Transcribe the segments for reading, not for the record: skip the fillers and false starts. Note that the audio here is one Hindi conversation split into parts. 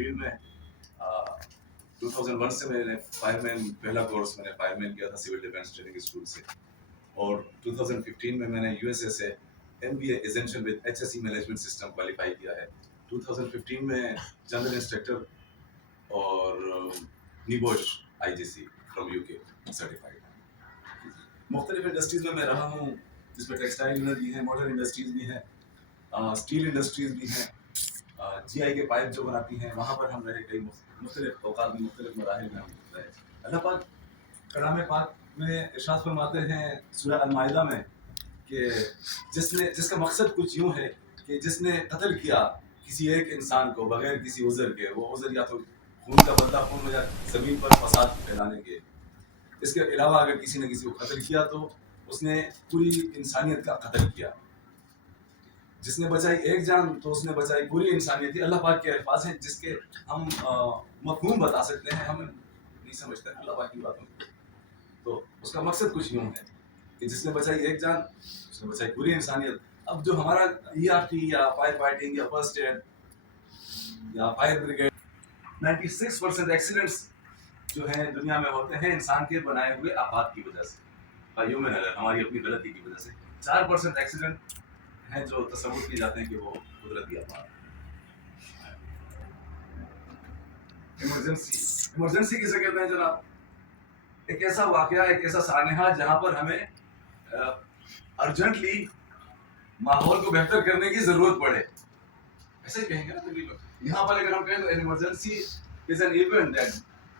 फील्ड में 2001 से मैंने फायरमैन पहला कोर्स मैंने फायरमैन किया था सिविल डिफेंस ट्रेनिंग स्कूल से, और 2015 में मैंने यूएसए से MBA essential with HSC management system qualify किया है। 2015 में जनरल इंस्ट्रक्टर और NEBOSH IGC from UK certified. मुख्तलिफ इंडस्ट्रीज में मैं रहा हूँ, जिसमें टेक्सटाइल में भी है, मोटर इंडस्ट्रीज भी है, स्टील इंडस्ट्रीज भी हैं, जीआई के पाइप जो बनाती हैं वहाँ पर हम रहे, कई मुख्तलिफ औकात में मुख्तलिफ मराहिल में हम रहे। अल्लाह पाक कलाम पाक में इरशाद फरमाते हैं सूरह अल-माइदा में कि जिसका मकसद कुछ यूँ है कि जिसने कत्ल किया किसी एक इंसान को बगैर किसी उज़र के, वो उज़र या तो खून का बदला खून में या ज़मीन पर फसाद फैलाने के, इसके अलावा अगर किसी ने किसी को कत्ल किया तो उसने पूरी इंसानियत का कत्ल किया। जिसने बचाई एक जान तो उसने बचाई पूरी इंसानियत। अल्लाह पाक के अल्फाज हैं जिसके हम मफ़हूम बता सकते हैं, हम नहीं समझते अल्लाह पाक की बातों को। तो उसका मकसद कुछ यूँ है कि जिसने बचाई एक जान उसने बचाई पूरी इंसानियत। अब जो हमारा ईआरटी या फायर फाइटिंग या फर्स्ट एड या फायर ब्रिगेड, 96% एक्सीडेंट्स जो हैं दुनिया में होते हैं इंसान के बनाए हुए आफात की वजह से, ह्यूमन एरर, हमारी अपनी गलती की वजह से। 4% एक्सीडेंट हैं जो तसव्वुर किए जाते हैं कि वो कुदरती आफात। इमरजेंसी किसे कहते हैं जनाब? एक ऐसा वाकया, एक ऐसा सानहा जहां पर हमें अर्जेंटली माहौल को बेहतर करने की जरूरत पड़े, ऐसे ही कहेंगे ना तकरीबन। यहाँ पर अगर हम कहें तो emergency is an event that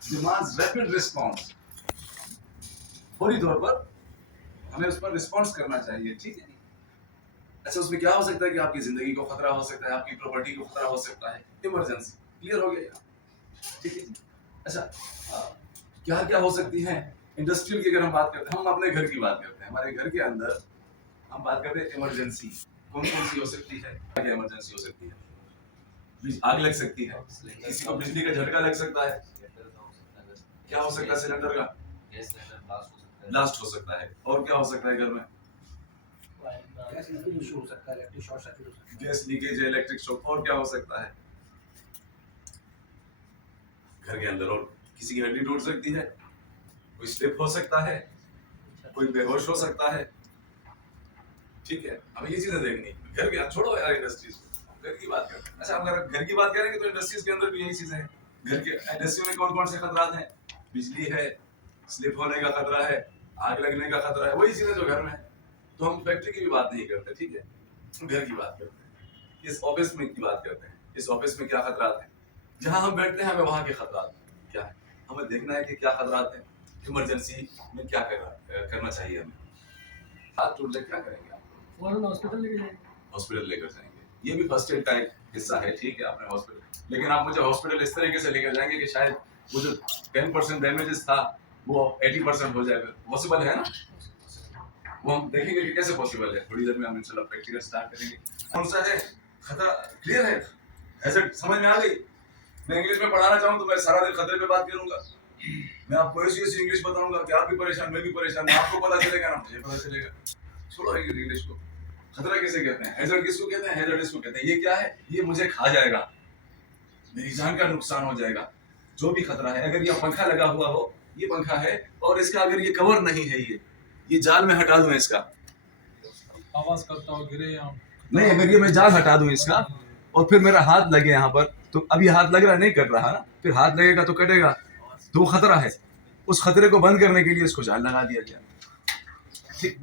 demands rapid response. फौरी तौर पर हमें उस पर रिस्पांस करना चाहिए, ठीक है। अच्छा, उसमें क्या हो सकता है कि आपकी जिंदगी को खतरा हो सकता है, आपकी प्रॉपर्टी को खतरा हो सकता है। इमरजेंसी क्लियर हो गया, ठीक है। अच्छा, क्या क्या हो सकती हैं इंडस्ट्रियल की? अगर हम बात करते हैं, हम अपने घर की बात करते हैं, हमारे घर के अंदर हम बात करते हैं इमरजेंसी कौन कौन सी हो सकती है? क्या इमरजेंसी हो सकती है? आग लग सकती है, किसी को बिजली का झटका लग सकता है, क्या हो सकता है? सिलेंडर का ब्लास्ट हो सकता है। और क्या हो सकता है घर में? Gas leakage, electric shock. और क्या हो सकता है घर के अंदर? और किसी की हड्डी टूट सकती है, कोई स्लिप हो सकता है, कोई बेहोश हो सकता है, ठीक है। हमें ये चीजें देखनी। घर के, छोड़ो यार इंडस्ट्रीज, घर की बात करते हैं। अच्छा, अगर घर की बात करेंगे तो इंडस्ट्रीज के अंदर भी यही चीजें हैं। घर के इंडस्ट्री में कौन कौन से खतरात हैं? बिजली है, स्लिप होने का खतरा है, आग लगने का खतरा है, वही चीजें जो घर में है। तो हम फैक्ट्री की भी बात नहीं करते, ठीक है, घर की बात करते हैं। इस ऑफिस में की बात करते हैं, इस ऑफिस में क्या खतरात हैं? जहां हम बैठते हैं हमें वहां के खतरात क्या है, हमें देखना है कि क्या खतरात हैं। इमरजेंसी में क्या करना चाहिए हमें? हाथ टूट जाए क्या करेंगे आप? फौरन हॉस्पिटल लेकर जाएंगे। हॉस्पिटल लेकर जाएंगे, ये भी फर्स्ट एड का एक हिस्सा है, ठीक है। आपने हॉस्पिटल, लेकिन आप मुझे हॉस्पिटल इस तरीके से लेकर जाएंगे कि शायद वो जो 10% डैमेजेस था वो 80% हो जाए। पॉसिबल है ना? वो हम देखेंगे कि कैसे पॉसिबल है। थोड़ी देर में हम इंशाल्लाह प्रैक्टिकल स्टार्ट करेंगे। कौन सा है खतरा? क्लियर है, हैजर्ड समझ में आ गई? मैं इंग्लिश में पढ़ाना चाहूँ तो मैं सारा दिन खतरे पे बात करूंगा। मैं आपको ऐसी ऐसी इंग्लिश बताऊंगा कि आप भी परेशान, मैं भी परेशान, आपको पता चलेगा ना मुझे पता चलेगा। छोड़ो इंग्लिश को। खतरा किसे कहते हैं? हैजर्ड किसको कहते हैं? हैजर्ड इसको कहते हैं। ये क्या है? ये मुझे खा जाएगा, मेरी जान का नुकसान हो जाएगा। जो भी खतरा है, अगर ये पंखा लगा हुआ हो, ये पंखा है और इसका अगर ये कवर नहीं है, ये जाल में हटा दूं इसका, आवाज करता हो गिरे या नहीं, अगर ये मैं जाल हटा दूं इसका और फिर मेरा हाथ लगे यहाँ पर, तो अभी हाथ लग रहा नहीं कट रहा ना, फिर हाथ लगेगा तो कटेगा, तो खतरा है। उस खतरे को बंद करने के लिए इसको जाल लगा दिया गया। ठीक,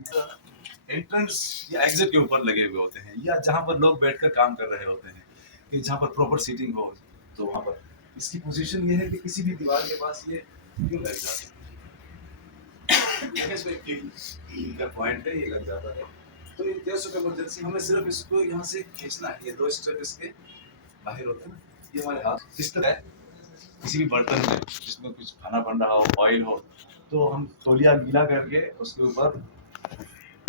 एंट्रेंस या एग्जिट के ऊपर लगे हुए होते हैं, या जहाँ पर लोग बैठकर काम कर रहे होते हैं, कि जहाँ पर प्रॉपर सीटिंग हो, तो वहाँ पर इसकी पोजीशन ये है कि किसी भी दीवार के पास ये क्यों लग जाता है, इसमें का पॉइंट है, ये लग जाता है। तो इन केस ऑफ इमरजेंसी हमें सिर्फ इसको यहाँ से खींचना है। ये 2 स्टेप इसके बाहर होते हैं ना, ये हमारे हाथ इस तरह है। किसी भी बर्तन में जिसमें कुछ खाना बन रहा हो, ऑयल हो, तो हम तौलिया गीला करके उसके ऊपर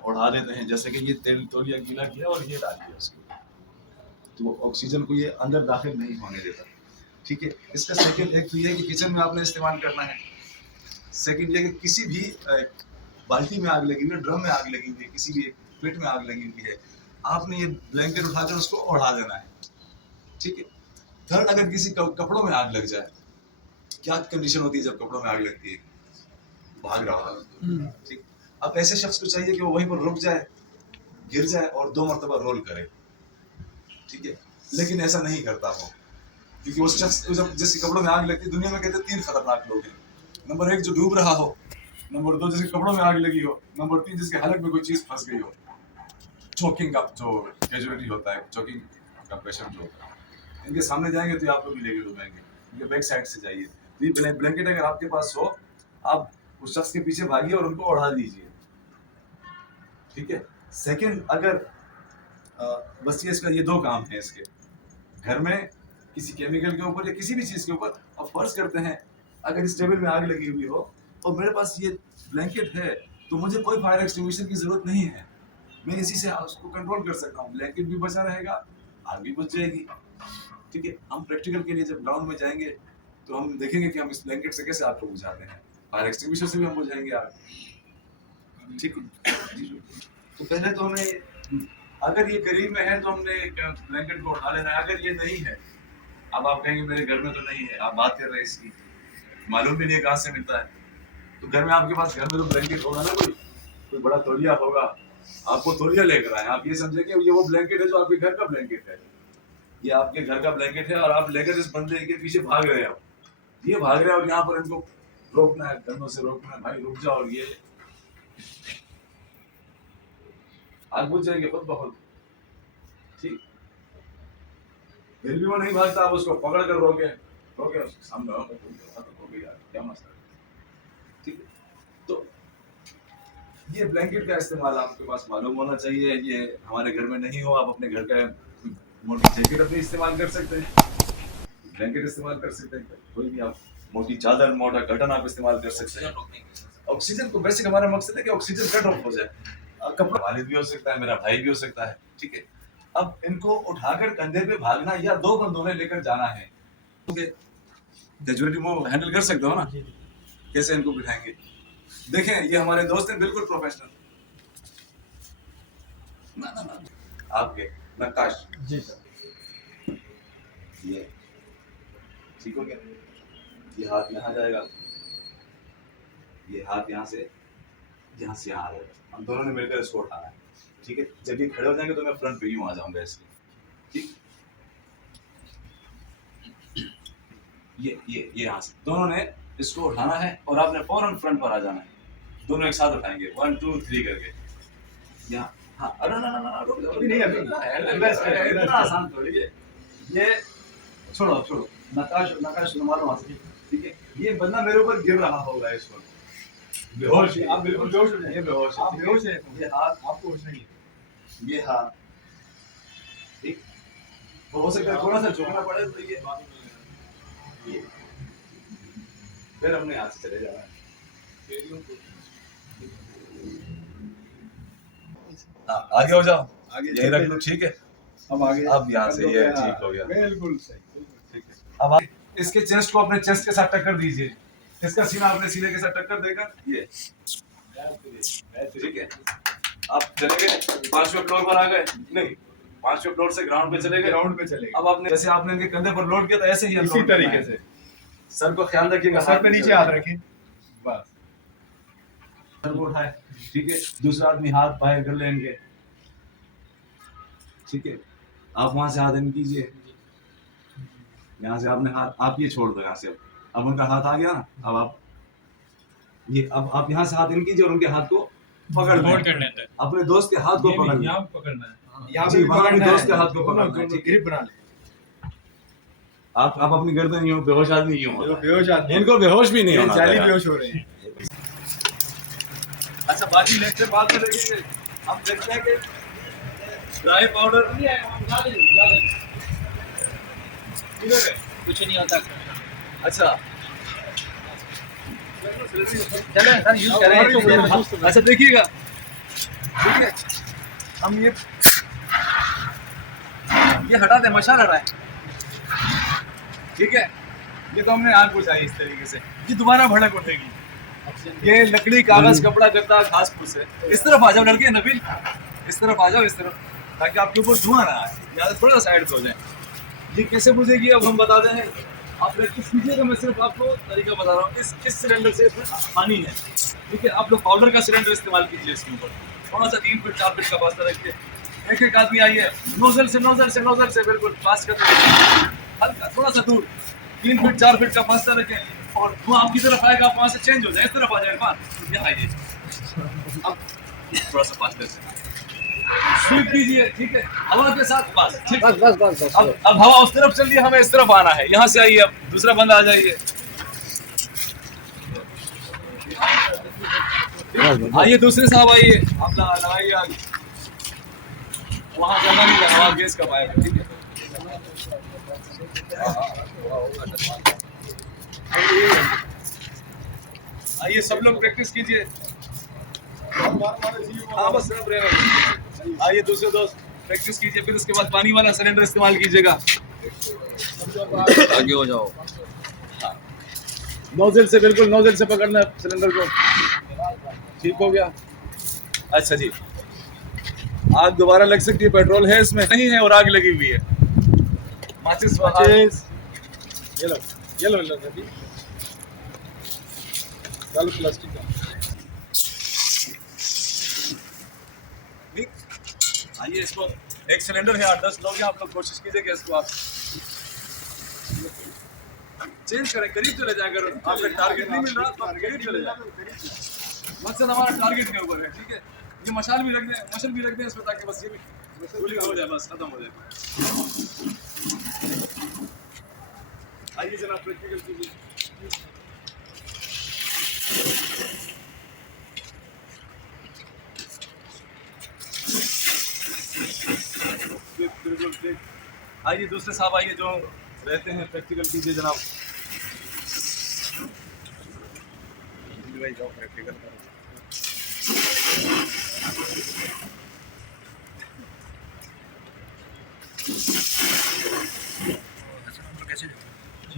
उड़ा देते हैं। जैसे कि ये तेल तौलिया गीला किया और ये डाल दिया उसके ऊपर, तो ऑक्सीजन को ये अंदर दाखिल नहीं होने देता, ठीक है। इसका सेकंड एक तो ये है कि किचन में आपने इस्तेमाल करना है। सेकंड ये कि किसी भी बाल्टी में आग लगी हुई है, ड्रम में आग लगी हुई है, किसी भी पिट में आग लगी हुई है, आपने ये ब्लैंकेट उठाकर उसको ओढ़ा देना है, ठीक है। थर्ड, अगर किसी कपड़ों में आग लग जाए, क्या कंडीशन होती है जब कपड़ों में आग लगती है? भाग रहा है, ठीक। अब ऐसे शख्स को चाहिए कि वो वहीं पर रुक जाए, गिर जाए और 2 मरतबा रोल करे, ठीक है। लेकिन ऐसा नहीं करता वो, क्योंकि उस शख्स को जब जिसके कपड़ों में आग लगती है, दुनिया में कहते हैं 3 खतरनाक लोग हैं। नंबर 1 जो डूब रहा हो, नंबर 2 जिसके कपड़ों में आग लगी हो, नंबर 3 जिसके हलक में कोई चीज फंस गई हो। चोकिंग का जो कैजुअलिटी होता है, चोकिंग का पेशेंट जो होता है, इनके सामने जाएंगे तो आपको भी लेके डूबेंगे। इनके बैक साइड से जाइए, तो ये ब्लैंकेट अगर आपके पास हो, आप उस शख्स के पीछे भागिए और उनको उड़ा दीजिए, ठीक है। सेकंड, अगर बस ये इसका ये 2 काम है इसके, घर में किसी केमिकल के ऊपर या किसी भी चीज के ऊपर अब फर्ज करते हैं अगर इस टेबल में आग लगी हुई हो और मेरे पास ये ब्लैंकेट है, तो मुझे कोई फायर एक्सटिंग्विशर की जरूरत नहीं है, मैं इसी से उसको कंट्रोल कर सकता हूँ, ब्लैंकेट भी बचा रहेगा, आग भी बुझ जाएगी, ठीक है। हम प्रैक्टिकल के लिए जब ग्राउंड में जाएंगे तो हम देखेंगे कि हम इस ब्लैंकेट से कैसे आग को बुझाते हैं, फायर एक्सटिंग्विशर से भी हम बुझाएंगे आग, ठीक है। तो पहले तो हमें, अगर ये करीब में है तो हमने ब्लैंकेट को उठा लेना है। अगर ये नहीं है, अब आप कहेंगे मेरे घर में तो नहीं है, आप बात कर रहे हैं इसकी, मालूम भी नहीं है कहाँ से मिलता है, तो घर में आपके पास, घर में तो ब्लैंकेट होगा ना, कोई बड़ा तौलिया होगा, आपको तौलिया लेकर आए, आप ये समझे कि ये वो ब्लैंकेट है जो आपके घर का ब्लैंकेट है, ये आपके घर का ब्लैंकेट है और आप लेकर इस बंदे के पीछे भाग रहे हो, ये भाग रहे हैं और यहाँ पर इनको रोकना है, कंधों से रोकना है, भाई रुक जाओ, और ये आग बुझ जाएगी खुद बहुत, ठीक। फिर भी वो नहीं भागता, आप उसको पकड़ कर रोके उसके सामने यार क्या मसला है, ठीक है। तो ये ब्लैंकेट का इस्तेमाल आपके पास मालूम होना चाहिए, ये हमारे घर में नहीं हो, आप अपने घर का मोटी जैकेट अपनी इस्तेमाल कर सकते हैं, ब्लैंकेट इस्तेमाल कर सकते हैं, कोई भी आप मोटी चादर, मोटा कर्टन आप इस्तेमाल कर सकते हैं। ऑक्सीजन को, बेसिक हमारा मकसद है कि ऑक्सीजन कट ऑफ हो जाए, कपड़ा वालिद भी हो सकता है, मेरा भाई भी हो सकता है, ठीक है। अब इनको उठाकर कंधे पे भागना या 2 बंदों ने लेकर जाना है, कैजुअलिटी वो हैंडल कर सकते हो ना, कैसे इनको बिठाएंगे? देखें, ये हमारे दोस्त हैं, बिल्कुल प्रोफेशनल, ना आपके नक्काश जी सर, ये ठीक हो गया, ये हाथ यहाँ जाएगा, ये हाथ यहाँ से यहाँ आ जाएगा, हम दोनों ने मिलकर इसको उठाना है, ठीक है। जब ये खड़े हो जाएंगे तो मैं फ्रंट पे यूं आ जाऊंगा इसके, ठीक। ये यहाँ से दोनों ने इसको उठाना है और आपने फौरन फ्रंट पर आ जाना है, दोनों एक साथ उठाएंगे 1 2 3 करके, यहाँ, हाँ, अरे ना अभी नहीं, इतना आसान थोड़ी है ये, छोड़ो, नकाश रुमाल वहां से, ठीक है। ये बंदा मेरे ऊपर गिर रहा होगा इस वक्त, बेहोश, आप बिल्कुल बेहोश हो जाइए, बेहोश आप बेहोश है, ये हाथ आपको होश नहीं है, ये हाथ, ठीक, हो सकता है थोड़ा सा झुकना पड़े, तो ये फिर हमने यहाँ से चले जाना है, आगे हो जाओ, यही रख लो, ठीक है। अब आगे, अब यहाँ से ये ठीक हो गया, बिल्कुल सही, ठीक है। अब आप इसके चेस्ट को अपने चेस्ट के साथ टक्कर दीजिए, इसका सीना अपने सीने के साथ टक्कर देकर, ये ठीक है। आप चले गए 5वें फ्लोर पर आ गए, नहीं 5वें फ्लोर से ग्राउंड पे चले गए, अब आपने जैसे आपने इनके कंधे पर लोड किया था, ऐसे ही इसी तरीके से सर को ख्याल रखिएगा, सर पे नीचे हाथ रखें, बस सर को उठाए, ठीक है। दूसरा आदमी हाथ बाहर कर ले इनके, ठीक है। आप वहां से हाथ इन कीजिए, यहाँ से आपने हाथ, आप ये छोड़ दो यहाँ से, अब उनका हाथ आ गया ना, अब आप ये, अब आप यहाँ से हाथ इन कीजिए और उनके हाथ को पकड़ लें, अपने दोस्त के हाथ को पकड़ना है, यहाँ भी पकड़ना है, दोस्त के हाथ को पकड़ना है, ग्रिप बना ले। आप अपनी गर्दन नहीं हो, बेहोश आदमी क्यों हो, बेहोश आदमी, इनको बेहोश भी नहीं होना, जाली बेहोश हो रहे हैं। अच्छा, बाकी नेक्स्ट टाइम बात करेंगे, हम देखते हैं कि ड्राई पाउडर कुछ नहीं होता, अच्छा चलो सर यूज करें, अच्छा देखिएगा, ठीक है, हम ये हटा दें, मशाल हटाएं, ठीक है। ये तो हमने आग बुझाई इस तरीके से, ये दोबारा भड़क उठेगी, ये लकड़ी, कागज, कपड़ा, गद्दा, घास फूस है। इस तरफ आ जाओ लड़के, नबील इस तरफ आ जाओ, इस तरफ, ताकि आपके ऊपर धुआं ना आए, या थोड़ा साइड पे हो जाए, ये कैसे बुझेगी अब हम बताते हैं। आप प्रैक्टिस कीजिएगा, मैं सिर्फ आपको तरीका बता रहा हूँ। इस सिलेंडर से इसमें पानी है, ठीक है। आप लोग पाउडर का सिलेंडर इस्तेमाल कीजिए इसके ऊपर, थोड़ा सा 3 फीट 4 फीट का फासला रखिए। एक एक आदमी आइए, नोजल से बिल्कुल पास कर दीजिए, हल्का थोड़ा सा दूर, 3 फीट 4 फीट का फासला रखें और वो आपकी तरफ आएगा, आप वहाँ से चेंज हो जाए, इस तरफ आ जाए इरफान, यहाँ आइए। अब थोड़ा सा फासले से स्वीप कीजिए, ठीक है, हवा के साथ, बस ठीक। बस अब हवा उस तरफ चल रही है, हमें इस तरफ आना है, यहाँ से आइए, अब दूसरा बंदा आ जाइए। आइए दूसरे साहब आइए, आप लगाइए आगे, वहाँ जमा नहीं लगा, गैस कब आएगा, ठीक है। आइए सब लोग प्रैक्टिस कीजिए। हाँ बस सिर्फ रहेगा। आइए दूसरे दोस्त प्रैक्टिस कीजिए, फिर उसके बाद पानी वाला सिलेंडर इस्तेमाल कीजिएगा। आगे हो जाओ। नोजल से, बिल्कुल नोजल से पकड़ना सिलेंडर को, ठीक हो गया। अच्छा जी, आग दोबारा लग सकती है, पेट्रोल है इसमें नहीं है और आग लगी हुई है। माचिस ये लो नदी डालो प्लास्टिक का। आइए इसको, एक सिलेंडर है 8-10 लोग हैं, आप लोग कोशिश कीजिए कि इसको आप चेंज करें, करीब चले जाए। अगर आपका टारगेट नहीं मिल रहा तो आप करीब चले जाए। मकसद हमारा टारगेट के ऊपर है, ठीक है। ये मशाल भी रख दें इसमें, ताकि बस ये भी गोली हो जाए, बस खत्म हो जाए। आइए जनाब प्रैक्टिकल कीजिए। बिल्कुल ठीक। आइए दूसरे साहब आइए जो रहते हैं, प्रैक्टिकल कीजिए जनाब। भाई जाओ प्रैक्टिकल करो।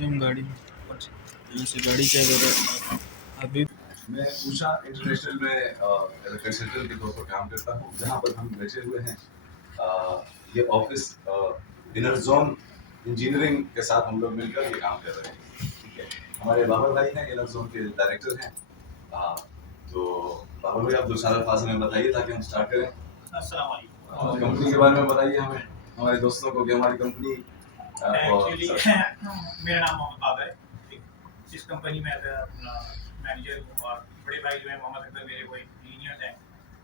हम गाड़ी यहाँ से गाड़ी क्या कर रहा है अभी। मैं उषा इंटरनेशनल में एज कंसल्टेंट के तौर पर काम करता हूँ, जहाँ पर हम बैठे हुए हैं। ये ऑफिस इनर जोन इंजीनियरिंग के साथ हम लोग मिलकर ये काम कर रहे हैं, ठीक है। हमारे बाबर भाई हैं, इनर जोन के डायरेक्टर हैं। तो बाबर भाई आप 2 साल पास में बताइए ताकि हम स्टार्ट करें। कंपनी के बारे में बताइए हमें, हमारे दोस्तों को, कि हमारी कंपनी एक्चुअली मेरा नाम मोहम्मद बाबर है। इस कंपनी में अपना मैनेजर हूँ और बड़े भाई जो है मोहम्मद अकबर, मेरे वो इंजीनियर्स हैं,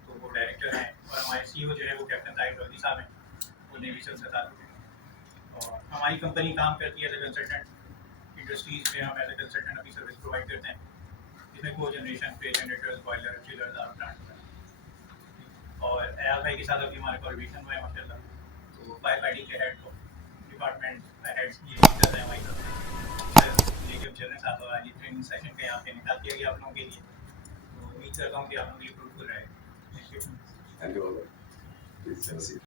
तो वो डायरेक्टर हैं। और हमारे सीईओ जो है वो कैप्टन ताहिर चौधरी साहब हैं, वो नेवी से साथ हैं। और हमारी कंपनी काम करती है एज ए कंसल्टेंट इंडस्ट्रीज़ में। हम एज ए कंसल्टेंट अपनी सर्विस प्रोवाइड करते हैं, जिसमें को जनरेशन पे जनरेटर्स, बॉयलर, चिलर्स और प्लांट। और एयाज भाई के साथ अभी हमारे कोलैबोरेशन हुआ है माशाल्लाह। तो फायर फाइटिंग के हेड डिपार्टमेंट हेड्स ये लीडर हैं हमारी तरफ, लेके चल रहे साथ। और आज ट्रेनिंग सेशन का यहाँ पे निकाल किया गया आप लोगों के लिए, तो उम्मीद करता हूँ कि आप लोगों के लिए फ्रूटफुल रहे। Thank you.